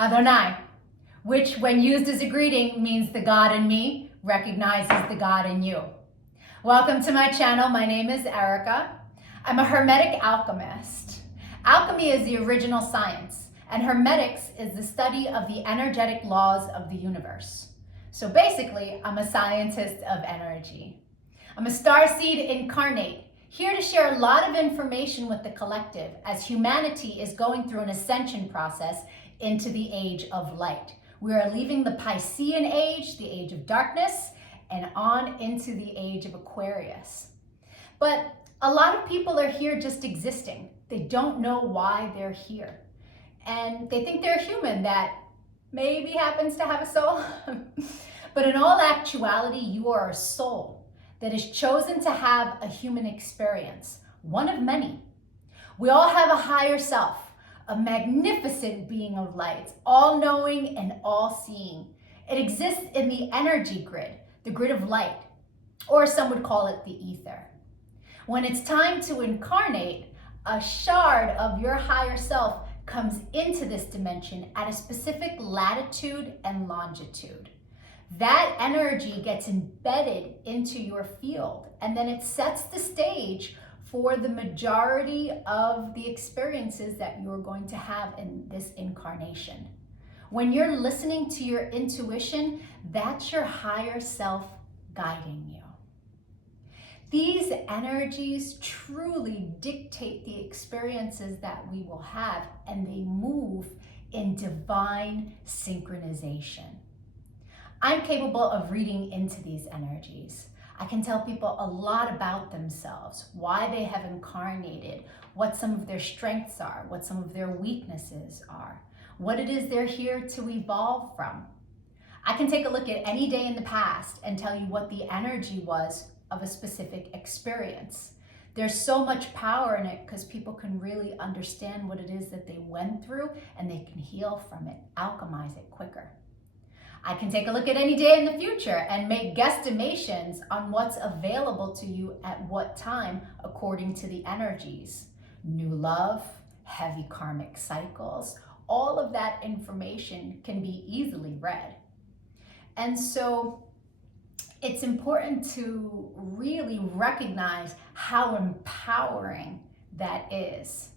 Adonai, which when used as a greeting means the God in me recognizes the God in you. Welcome to my channel. My name is Erica. I'm a Hermetic alchemist. Alchemy is the original science, and Hermetics is the study of the energetic laws of the universe. So basically, I'm a scientist of energy. I'm a starseed incarnate, here to share a lot of information with the collective as humanity is going through an ascension process into the age of light. We are leaving the Piscean age, the age of darkness, and on into the age of Aquarius. But a lot of people are here just existing. They don't know why they're here. And they think they're a human that maybe happens to have a soul. But in all actuality, you are a soul that is chosen to have a human experience, one of many. We all have a higher self, a magnificent being of light, all-knowing and all-seeing. It exists in the energy grid, the grid of light, or some would call it the ether. When it's time to incarnate, a shard of your higher self comes into this dimension at a specific latitude and longitude. That energy gets embedded into your field, and then it sets the stage for the majority of the experiences that you're going to have in this incarnation. When you're listening to your intuition, that's your higher self guiding you. These energies truly dictate the experiences that we will have, and they move in divine synchronization. I'm capable of reading into these energies. I can tell people a lot about themselves, why they have incarnated, what some of their strengths are, what some of their weaknesses are, what it is they're here to evolve from. I can take a look at any day in the past and tell you what the energy was of a specific experience. There's so much power in it because people can really understand what it is that they went through, and they can heal from it, alchemize it quicker. I can take a look at any day in the future and make guesstimations on what's available to you at what time according to the energies. New love, heavy karmic cycles, all of that information can be easily read. And so it's important to really recognize how empowering that is.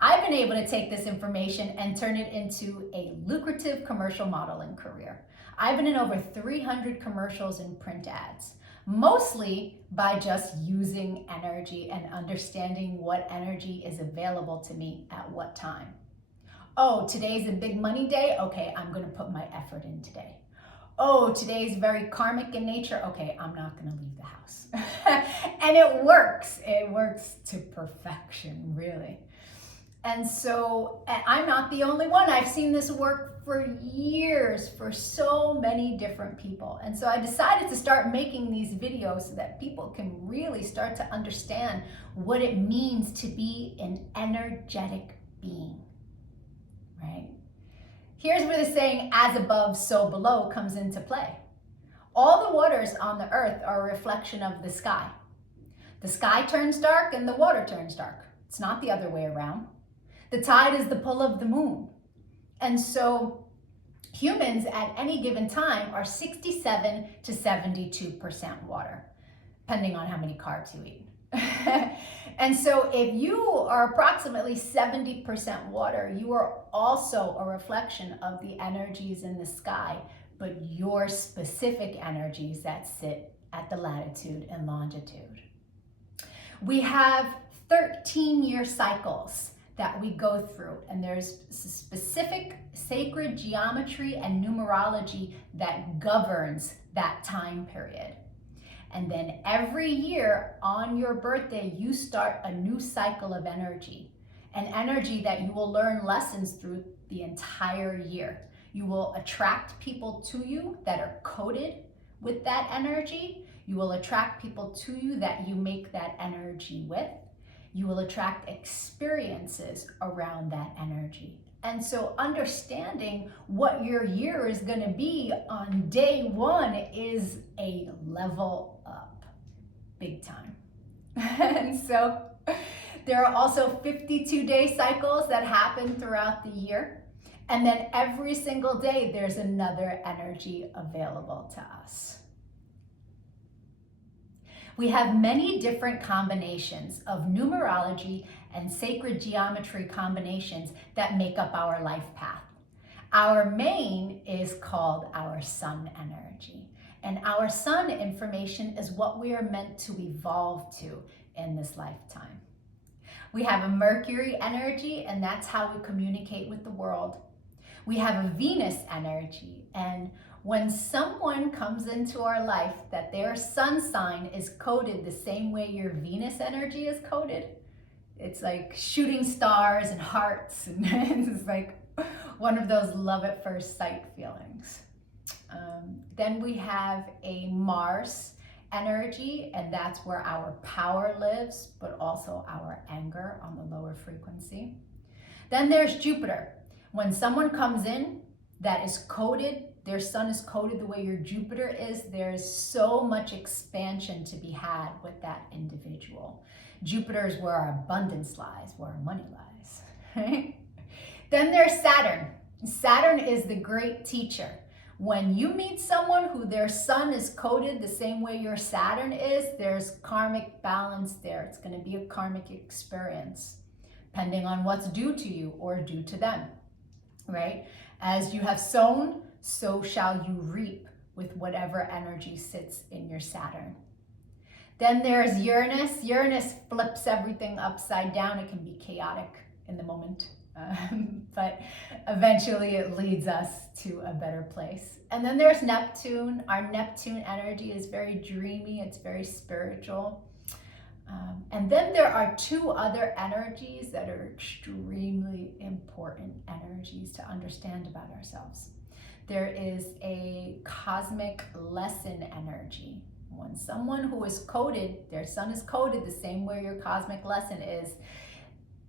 I've been able to take this information and turn it into a lucrative commercial modeling career. I've been in over 300 commercials and print ads, mostly by just using energy and understanding what energy is available to me at what time. Oh, today's a big money day? Okay, I'm gonna put my effort in today. Oh, today's very karmic in nature? Okay, I'm not gonna leave the house. And it works to perfection, really. And so I'm not the only one. I've seen this work for years for so many different people. And so I decided to start making these videos so that people can really start to understand what it means to be an energetic being, right? Here's where the saying, as above, so below, comes into play. All the waters on the earth are a reflection of the sky. The sky turns dark and the water turns dark. It's not the other way around. The tide is the pull of the moon. And so humans at any given time are 67 to 72% water, depending on how many carbs you eat. And so if you are approximately 70% water, you are also a reflection of the energies in the sky, but your specific energies that sit at the latitude and longitude. We have 13-year cycles that we go through, and there's specific sacred geometry and numerology that governs that time period. And then every year on your birthday, you start a new cycle of energy, an energy that you will learn lessons through the entire year. You will attract people to you that are coded with that energy. You will attract people to you that you make that energy with. You will attract experiences around that energy. And so understanding what your year is going to be on day one is a level up, big time. And so there are also 52-day cycles that happen throughout the year. And then every single day, there's another energy available to us. We have many different combinations of numerology and sacred geometry combinations that make up our life path. Our main is called our sun energy. And our sun information is what we are meant to evolve to in this lifetime. We have a Mercury energy, and that's how we communicate with the world. We have a Venus energy, and when someone comes into our life that their sun sign is coded the same way your Venus energy is coded, it's like shooting stars and hearts, and it's like one of those love at first sight feelings. Then we have a Mars energy, and that's where our power lives, but also our anger on the lower frequency. Then there's Jupiter. When someone comes in that is coded, their sun is coded the way your Jupiter is, there's so much expansion to be had with that individual. Jupiter is where our abundance lies, where our money lies. Right? Then there's Saturn. Saturn is the great teacher. When you meet someone who their sun is coded the same way your Saturn is, there's karmic balance there. It's going to be a karmic experience, depending on what's due to you or due to them, right? As you have sown, so shall you reap with whatever energy sits in your Saturn. Then there's Uranus. Uranus flips everything upside down. It can be chaotic in the moment. But eventually it leads us to a better place. And then there's Neptune. Our Neptune energy is very dreamy, it's very spiritual. And then there are two other energies that are extremely important energies to understand about ourselves. There is a cosmic lesson energy. When someone who is coded, their sun is coded the same way your cosmic lesson is,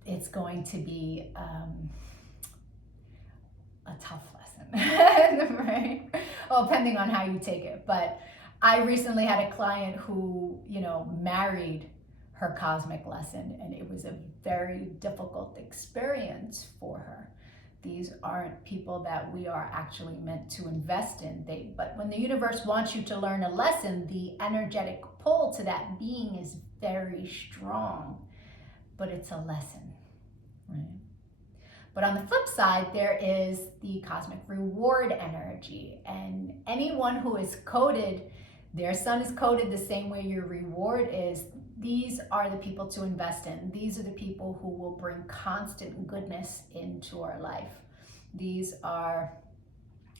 it's going to be a tough lesson, right? Well, depending on how you take it. But I recently had a client who, married her cosmic lesson, and it was a very difficult experience for her. These aren't people that we are actually meant to invest in. But when the universe wants you to learn a lesson, the energetic pull to that being is very strong, but it's a lesson, right? But on the flip side, there is the cosmic reward energy, and anyone who is coded, their sun is coded the same way your reward is. These are the people to invest in. These are the people who will bring constant goodness into our life. These are,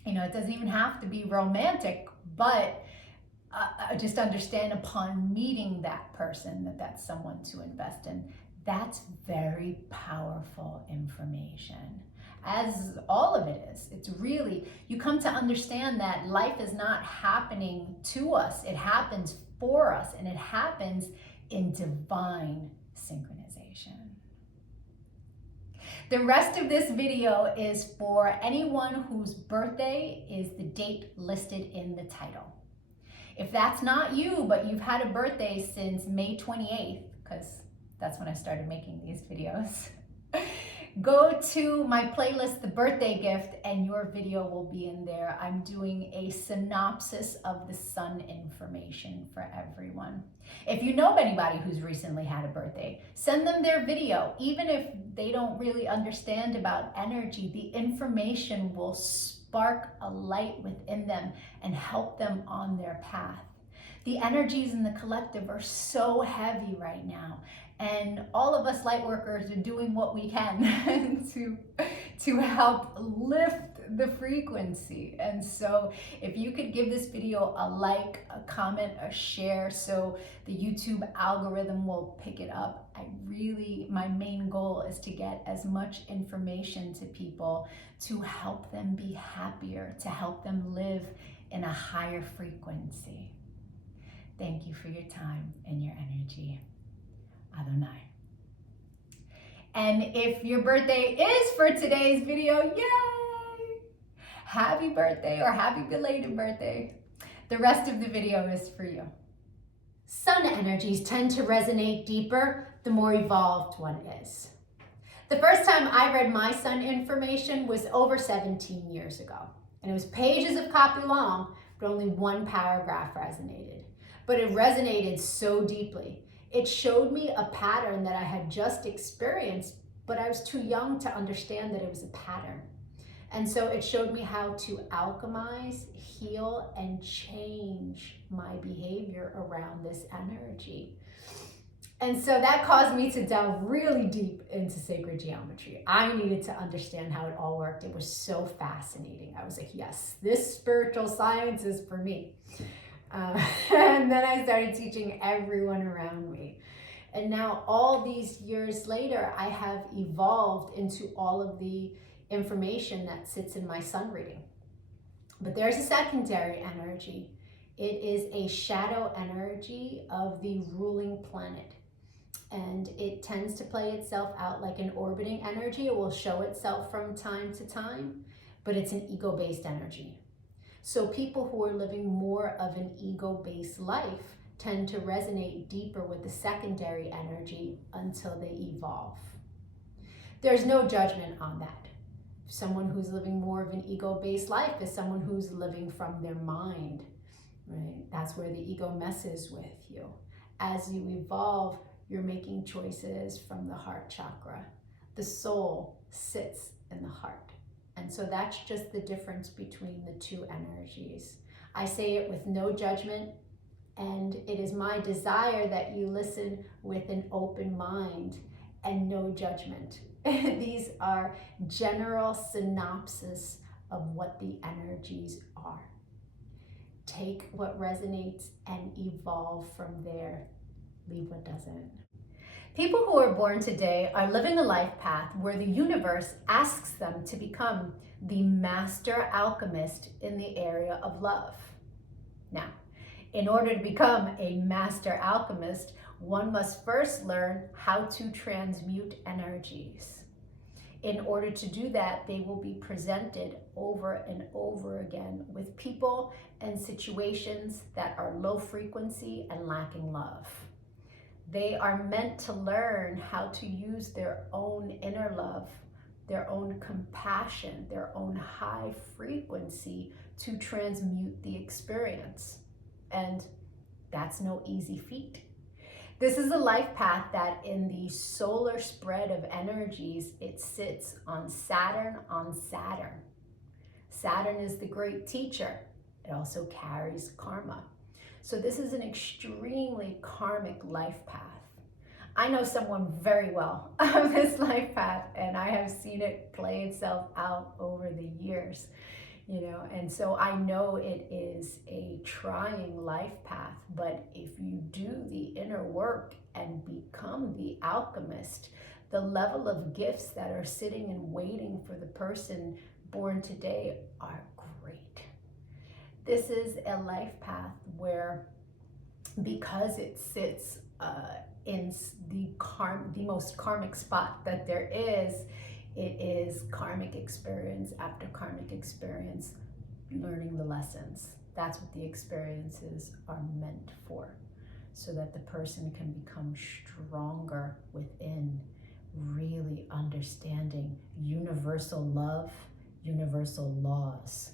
it doesn't even have to be romantic, but just understand upon meeting that person that that's someone to invest in. That's very powerful information, as all of it is. It's really, you come to understand that life is not happening to us. It happens for us, and it happens in divine synchronization. The rest of this video is for anyone whose birthday is the date listed in the title. If that's not you, but you've had a birthday since May 28th, because that's when I started making these videos, go to my playlist, The Birthday Gift, and your video will be in there. I'm doing a synopsis of the sun information for everyone. If you know of anybody who's recently had a birthday, send them their video. Even if they don't really understand about energy, the information will spark a light within them and help them on their path. The energies in the collective are so heavy right now, and all of us light workers are doing what we can to help lift the frequency. And so if you could give this video a like, a comment, a share, so the YouTube algorithm will pick it up. My main goal is to get as much information to people to help them be happier, to help them live in a higher frequency. Thank you for your time and your energy. Adonai. And if your birthday is for today's video, yay! Happy birthday or happy belated birthday. The rest of the video is for you. Sun energies tend to resonate deeper the more evolved one is. The first time I read my sun information was over 17 years ago. And it was pages of copy long, but only one paragraph resonated. But it resonated so deeply. It showed me a pattern that I had just experienced, but I was too young to understand that it was a pattern. And so it showed me how to alchemize, heal, and change my behavior around this energy. And so that caused me to delve really deep into sacred geometry. I needed to understand how it all worked. It was so fascinating. I was like, yes, this spiritual science is for me. And then I started teaching everyone around me. And now all these years later, I have evolved into all of the information that sits in my sun reading. But there's a secondary energy. It is a shadow energy of the ruling planet. And it tends to play itself out like an orbiting energy. It will show itself from time to time, but it's an ego-based energy. So people who are living more of an ego-based life tend to resonate deeper with the secondary energy until they evolve. There's no judgment on that. Someone who's living more of an ego-based life is someone who's living from their mind, right? That's where the ego messes with you. As you evolve, you're making choices from the heart chakra. The soul sits in the heart. And so that's just the difference between the two energies. I say it with no judgment, and it is my desire that you listen with an open mind and no judgment. These are general synopsis of what the energies are. Take what resonates and evolve from there. Leave what doesn't. People who are born today are living a life path where the universe asks them to become the master alchemist in the area of love. Now, in order to become a master alchemist, one must first learn how to transmute energies. In order to do that, they will be presented over and over again with people and situations that are low frequency and lacking love. They are meant to learn how to use their own inner love, their own compassion, their own high frequency to transmute the experience. And that's no easy feat. This is a life path that in the solar spread of energies, it sits on Saturn on Saturn. Saturn is the great teacher. It also carries karma. So this is an extremely karmic life path. I know someone very well of this life path, and I have seen it play itself out over the years, and so I know it is a trying life path, but if you do the inner work and become the alchemist, the level of gifts that are sitting and waiting for the person born today are great. This is a life path where, because it sits in the most karmic spot that there is, it is karmic experience after karmic experience, learning the lessons. That's what the experiences are meant for, so that the person can become stronger within, really understanding universal love, universal laws.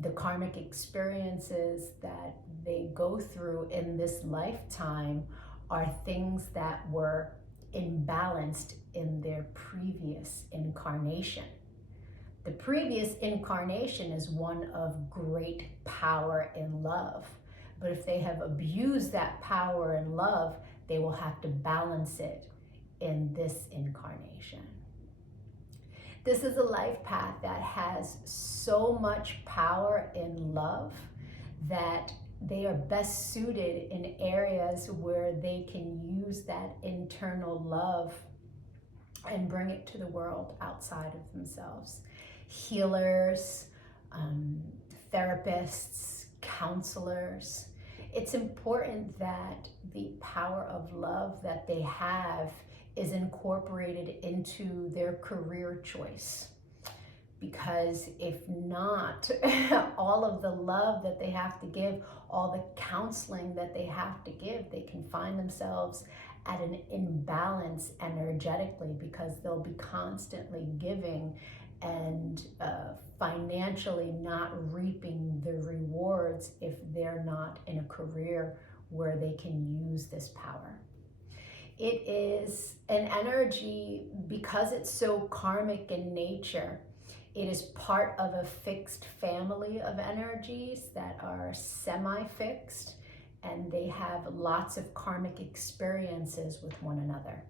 The karmic experiences that they go through in this lifetime are things that were imbalanced in their previous incarnation. The previous incarnation is one of great power in love, but if they have abused that power in love, they will have to balance it in this incarnation. This is a life path that has so much power in love that they are best suited in areas where they can use that internal love and bring it to the world outside of themselves. Healers, therapists, counselors. It's important that the power of love that they have is incorporated into their career choice. Because if not, all of the love that they have to give, all the counseling that they have to give, they can find themselves at an imbalance energetically, because they'll be constantly giving and financially not reaping the rewards if they're not in a career where they can use this power. It is an energy, because it's so karmic in nature, it is part of a fixed family of energies that are semi-fixed, and they have lots of karmic experiences with one another.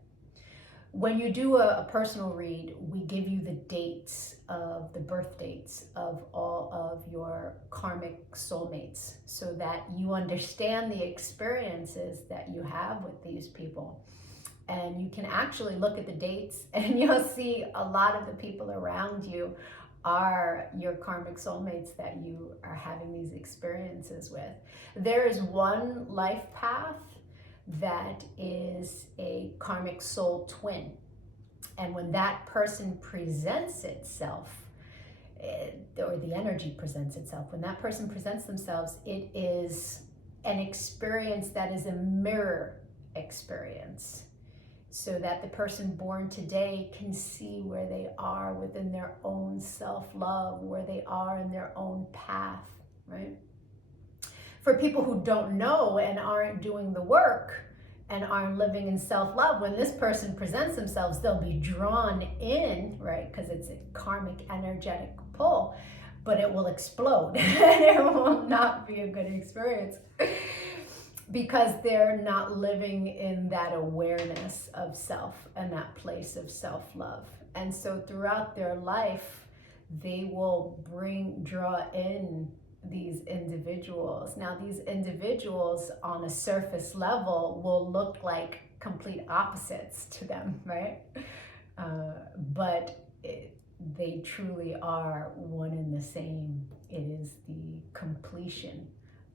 When you do a personal read, we give you the dates of the birth dates of all of your karmic soulmates, so that you understand the experiences that you have with these people. And you can actually look at the dates and you'll see a lot of the people around you are your karmic soulmates that you are having these experiences with. There is one life path that is a karmic soul twin. And when that person presents itself, or the energy presents itself, when that person presents themselves, it is an experience that is a mirror experience, so that the person born today can see where they are within their own self-love, where they are in their own path, right? For people who don't know and aren't doing the work and aren't living in self-love, when this person presents themselves, they'll be drawn in, right? Because it's a karmic energetic pull, but it will explode. It will not be a good experience, because they're not living in that awareness of self and that place of self-love. And so throughout their life, they will draw in these individuals. Now, these individuals on a surface level will look like complete opposites to them, right? But they truly are one and the same. It is the completion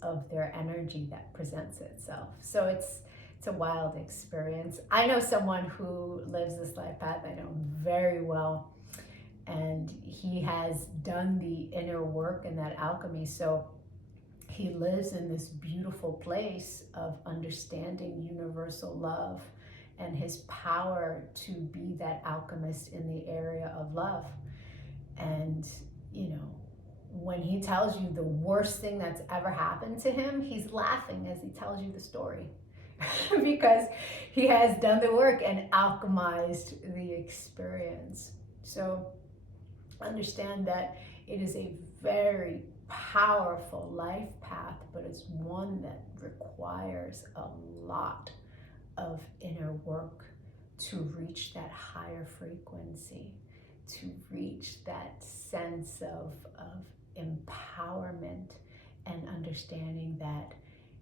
of their energy that presents itself. So it's a wild experience. I know someone who lives this life path, I know very well, and he has done the inner work in that alchemy. So he lives in this beautiful place of understanding universal love and his power to be that alchemist in the area of love. And, you know, when he tells you the worst thing that's ever happened to him, he's laughing as he tells you the story because he has done the work and alchemized the experience. So understand that it is a very powerful life path, but it's one that requires a lot of inner work to reach that higher frequency, to reach that sense of empowerment and understanding that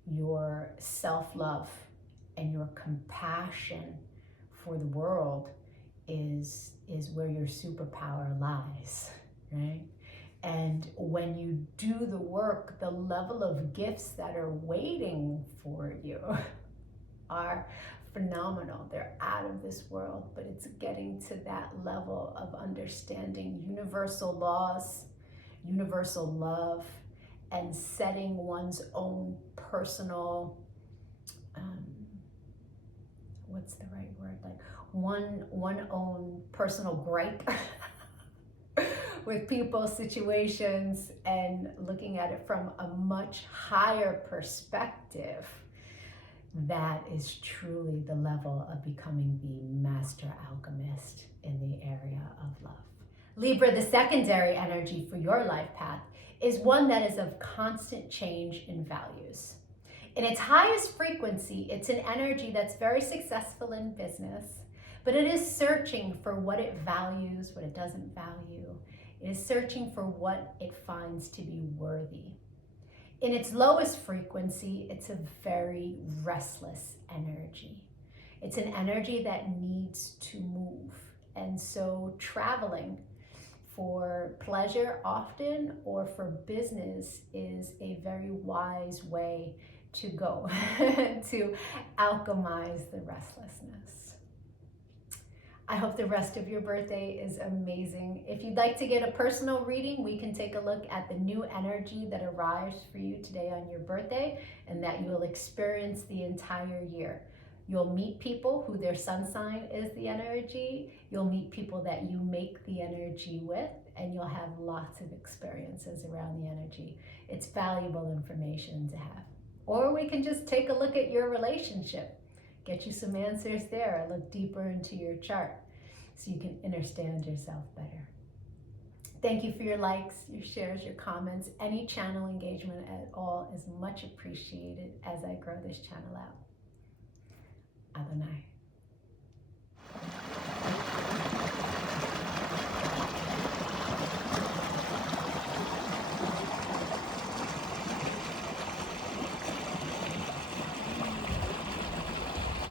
your self-love and your compassion for the world is where your superpower lies, right? And when you do the work, the level of gifts that are waiting for you are phenomenal. They're out of this world, but it's getting to that level of understanding universal laws, universal love, and setting one's own personal, what's the right word? Like one own personal gripe with people, situations, and looking at it from a much higher perspective. That is truly the level of becoming the master alchemist in the area of love. Libra, the secondary energy for your life path, is one that is of constant change in values. In its highest frequency, it's an energy that's very successful in business, but it is searching for what it values, what it doesn't value. It is searching for what it finds to be worthy. In its lowest frequency, it's a very restless energy. It's an energy that needs to move. And so traveling for pleasure often or for business is a very wise way to go to alchemize the restlessness. I hope the rest of your birthday is amazing. If you'd like to get a personal reading, we can take a look at the new energy that arrives for you today on your birthday and that you will experience the entire year. You'll meet people who their sun sign is the energy. You'll meet people that you make the energy with, and you'll have lots of experiences around the energy. It's valuable information to have. Or we can just take a look at your relationship, get you some answers there, look deeper into your chart so you can understand yourself better. Thank you for your likes, your shares, your comments. Any channel engagement at all is much appreciated as I grow this channel out. Adonai.